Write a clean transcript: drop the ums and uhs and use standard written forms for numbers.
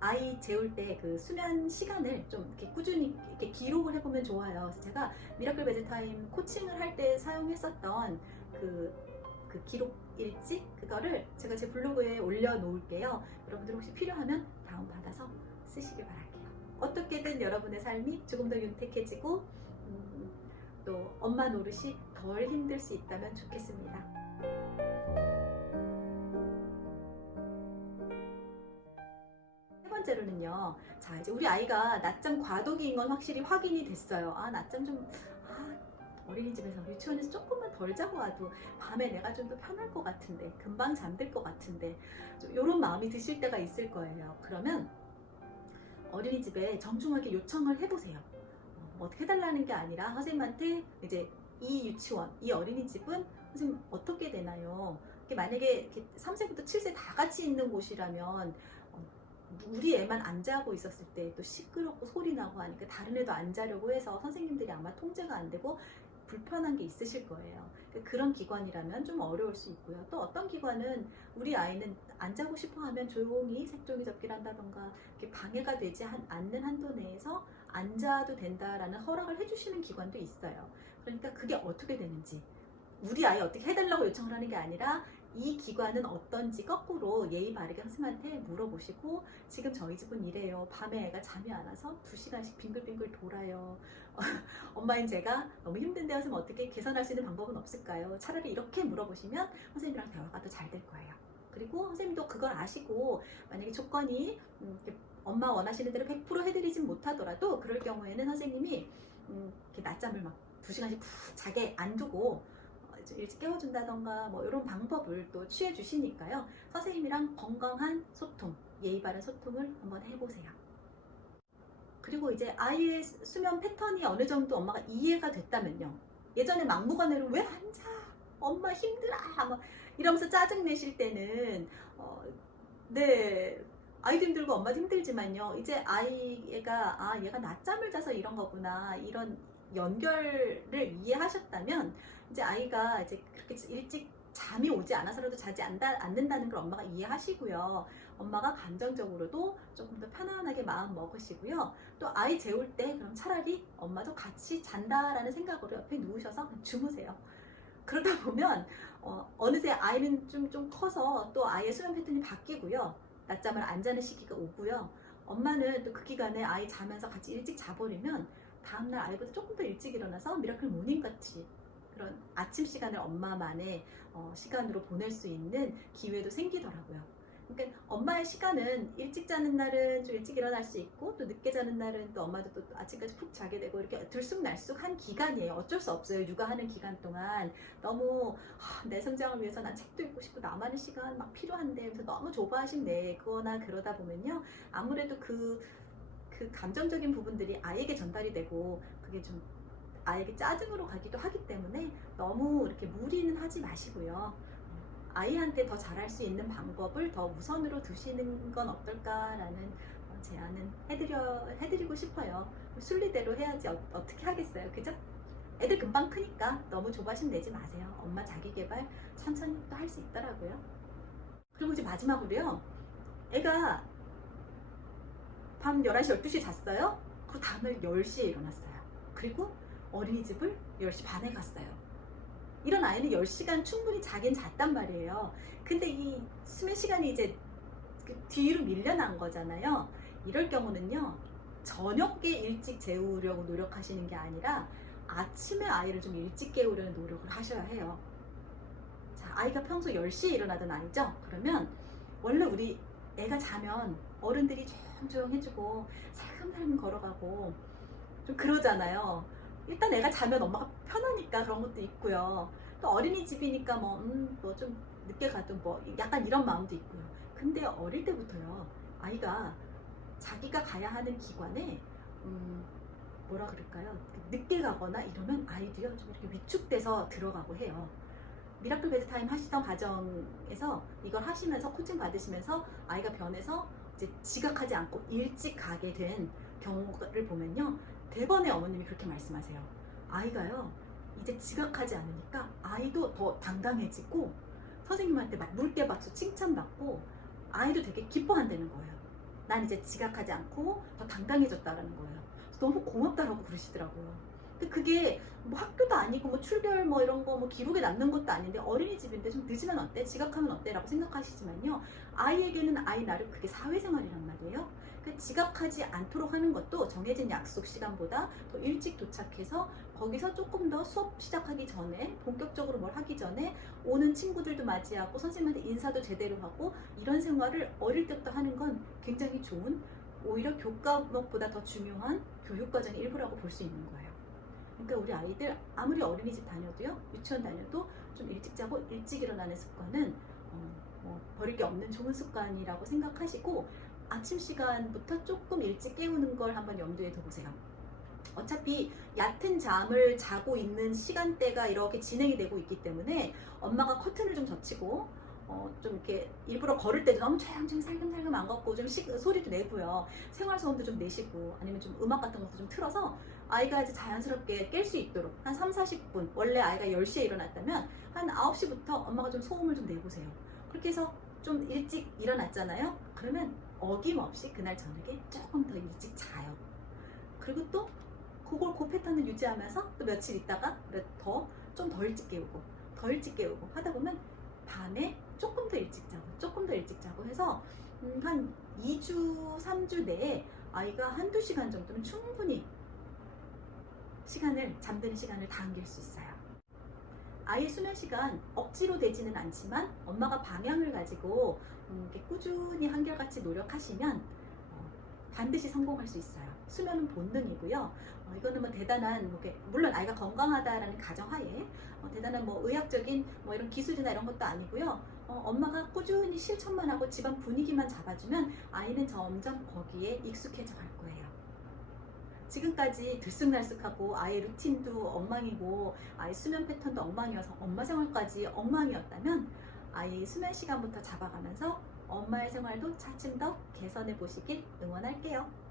아이 재울 때 그 수면 시간을 좀 이렇게 꾸준히 이렇게 기록을 해보면 좋아요. 그래서 제가 미라클 베드타임 코칭을 할 때 사용했었던 그 기록 일지 그거를 제가 제 블로그에 올려놓을게요. 여러분들 혹시 필요하면 다운받아서 쓰시길 바랄게요. 어떻게든 여러분의 삶이 조금 더 윤택해지고 또 엄마 노릇이 덜 힘들 수 있다면 좋겠습니다. 세 번째로는요. 자, 이제 우리 아이가 낮잠 과도기인 건 확실히 확인이 됐어요. 낮잠 좀 어린이집에서 유치원에서 조금만 덜 자고 와도 밤에 내가 좀 더 편할 것 같은데 금방 잠들 것 같은데 이런 마음이 드실 때가 있을 거예요. 그러면 어린이집에 정중하게 요청을 해보세요. 뭐 어떻게 해달라는 게 아니라 선생님한테 이제 이 유치원, 이 어린이집은 선생님 어떻게 되나요? 만약에 이렇게 3세부터 7세 다 같이 있는 곳이라면 우리 애만 안 자고 있었을 때 또 시끄럽고 소리 나고 하니까 다른 애도 안 자려고 해서 선생님들이 아마 통제가 안 되고 불편한 게 있으실 거예요. 그런 기관이라면 좀 어려울 수 있고요. 또 어떤 기관은 우리 아이는 안 자고 싶어 하면 조용히 색종이 접기를 한다던가 이렇게 방해가 되지 않는 한도 내에서 안 자도 된다라는 허락을 해주시는 기관도 있어요. 그러니까 그게 어떻게 되는지 우리 아이 어떻게 해달라고 요청을 하는 게 아니라 이 기관은 어떤지 거꾸로 예의 바르게 선생님한테 물어보시고 지금 저희 집은 이래요. 밤에 애가 잠이 안 와서 2시간씩 빙글빙글 돌아요. 엄마인 제가 너무 힘든데 선생님 어떻게 개선할 수 있는 방법은 없을까요? 차라리 이렇게 물어보시면 선생님이랑 대화가 더 잘 될 거예요. 그리고 선생님도 그걸 아시고 만약에 조건이 엄마 원하시는 대로 100% 해드리진 못하더라도 그럴 경우에는 선생님이 이렇게 낮잠을 막 2시간씩 푹 자게 안 두고 일찍 깨워준다던가 뭐 이런 방법을 또 취해 주시니까요. 선생님이랑 건강한 소통, 예의 바른 소통을 한번 해보세요. 그리고 이제 아이의 수면 패턴이 어느 정도 엄마가 이해가 됐다면요. 예전에 막무가내로 왜 안 자? 엄마 힘들어! 막 이러면서 짜증 내실 때는 네. 아이도 힘들고 엄마도 힘들지만요. 이제 아이가 얘가 낮잠을 자서 이런 거구나. 이런 연결을 이해하셨다면 이제 아이가 이제 그렇게 일찍 잠이 오지 않아서라도 자지 않는다는 걸 엄마가 이해하시고요. 엄마가 감정적으로도 조금 더 편안하게 마음 먹으시고요. 또 아이 재울 때 그럼 차라리 엄마도 같이 잔다라는 생각으로 옆에 누우셔서 주무세요. 그러다 보면 어느새 아이는 좀 커서 또 아이의 수면 패턴이 바뀌고요. 낮잠을 안 자는 시기가 오고요. 엄마는 또 그 기간에 아이 자면서 같이 일찍 자버리면 다음날 아이보다 조금 더 일찍 일어나서 미라클 모닝같이 그런 아침 시간을 엄마만의 시간으로 보낼 수 있는 기회도 생기더라고요. 그러니까 엄마의 시간은 일찍 자는 날은 좀 일찍 일어날 수 있고 또 늦게 자는 날은 또 엄마도 또 아침까지 푹 자게 되고 이렇게 들쑥날쑥한 기간이에요. 어쩔 수 없어요. 육아하는 기간 동안 너무 내 성장을 위해서 난 책도 읽고 싶고 나만의 시간 막 필요한데 그래서 너무 조바심 내거나 그러다 보면요. 아무래도 그 감정적인 부분들이 아이에게 전달이 되고 그게 좀 아이에게 짜증으로 가기도 하기 때문에 너무 이렇게 무리는 하지 마시고요. 아이한테 더 잘할 수 있는 방법을 더 우선으로 두시는 건 어떨까라는 제안은 해드리고 싶어요. 순리대로 해야지 어떻게 하겠어요. 그죠? 애들 금방 크니까 너무 조바심 내지 마세요. 엄마 자기개발 천천히 또 할 수 있더라고요. 그리고 이제 마지막으로요. 애가 밤 11시, 12시 잤어요. 그리고 다음날 10시에 일어났어요. 그리고 어린이집을 10시 반에 갔어요. 이런 아이는 10시간 충분히 자긴 잤단 말이에요. 근데 이 수면 시간이 이제 뒤로 밀려난 거잖아요. 이럴 경우는요. 저녁에 일찍 재우려고 노력하시는 게 아니라 아침에 아이를 좀 일찍 깨우려는 노력을 하셔야 해요. 자, 아이가 평소 10시에 일어나던 아이죠? 그러면 원래 우리 애가 자면 어른들이 조용조용 해주고 살금살금 걸어가고 좀 그러잖아요. 일단 애가 자면 엄마가 편하니까 그런 것도 있고요. 또 어린이집이니까 뭐 좀 늦게 가도 뭐 약간 이런 마음도 있고요. 근데 어릴 때부터요. 아이가 자기가 가야 하는 기관에 뭐라 그럴까요? 늦게 가거나 이러면 아이도요. 좀 이렇게 위축돼서 들어가고 해요. 미라클 베드타임 하시던 과정에서 이걸 하시면서 코칭 받으시면서 아이가 변해서 이제 지각하지 않고 일찍 가게 된 경우를 보면요. 대번에 어머님이 그렇게 말씀하세요. 아이가요. 이제 지각하지 않으니까 아이도 더 당당해지고 선생님한테 막 물개박수 칭찬받고 아이도 되게 기뻐한다는 거예요. 난 이제 지각하지 않고 더 당당해졌다라는 거예요. 그래서 너무 고맙다라고 그러시더라고요. 근데 그게 뭐 학교도 아니고 뭐 출결 뭐 이런 거 뭐 기록에 남는 것도 아닌데 어린이집인데 좀 늦으면 어때? 지각하면 어때? 라고 생각하시지만요. 아이에게는 아이 나름 그게 사회생활이란 말이에요. 그 지각하지 않도록 하는 것도 정해진 약속 시간보다 더 일찍 도착해서 거기서 조금 더 수업 시작하기 전에 본격적으로 뭘 하기 전에 오는 친구들도 맞이하고 선생님한테 인사도 제대로 하고 이런 생활을 어릴 때부터 하는 건 굉장히 좋은, 오히려 교과목보다 더 중요한 교육과정의 일부라고 볼 수 있는 거예요. 그러니까 우리 아이들 아무리 어린이집 다녀도요, 유치원 다녀도 좀 일찍 자고 일찍 일어나는 습관은 버릴 게 없는 좋은 습관이라고 생각하시고 아침 시간부터 조금 일찍 깨우는 걸 한번 염두에 두보세요. 어차피 얕은 잠을 자고 있는 시간대가 이렇게 진행이 되고 있기 때문에 엄마가 커튼을 좀 젖히고 좀 이렇게 일부러 걸을 때도 너무 조용조용 살금살금 안 걷고 좀 소리도 내고요. 생활소음도 좀 내시고 아니면 좀 음악 같은 것도 좀 틀어서 아이가 이제 자연스럽게 깰 수 있도록 한 3, 40분, 원래 아이가 10시에 일어났다면 한 9시부터 엄마가 좀 소음을 좀 내보세요. 그렇게 해서 좀 일찍 일어났잖아요. 그러면 어김없이 그날 저녁에 조금 더 일찍 자요. 그리고 또 그 패턴을 유지하면서 또 며칠 있다가 좀 더 일찍 깨우고 더 일찍 깨우고 하다 보면 밤에 조금 더 일찍 자고 조금 더 일찍 자고 해서 한 2주, 3주 내에 아이가 한두 시간 정도는 충분히 잠드는 시간을 당길 수 있어요. 아이 수면 시간 억지로 되지는 않지만 엄마가 방향을 가지고 이렇게 꾸준히 한결같이 노력하시면 반드시 성공할 수 있어요. 수면은 본능이고요. 이거는 뭐 대단한 물론 아이가 건강하다라는 가정하에 대단한 뭐 의학적인 뭐 이런 기술이나 이런 것도 아니고요. 엄마가 꾸준히 실천만 하고 집안 분위기만 잡아주면 아이는 점점 거기에 익숙해져 갈 거예요. 지금까지 들쑥날쑥하고 아이 루틴도 엉망이고 아이 수면 패턴도 엉망이어서 엄마 생활까지 엉망이었다면 아이 수면 시간부터 잡아가면서 엄마의 생활도 차츰 더 개선해 보시길 응원할게요.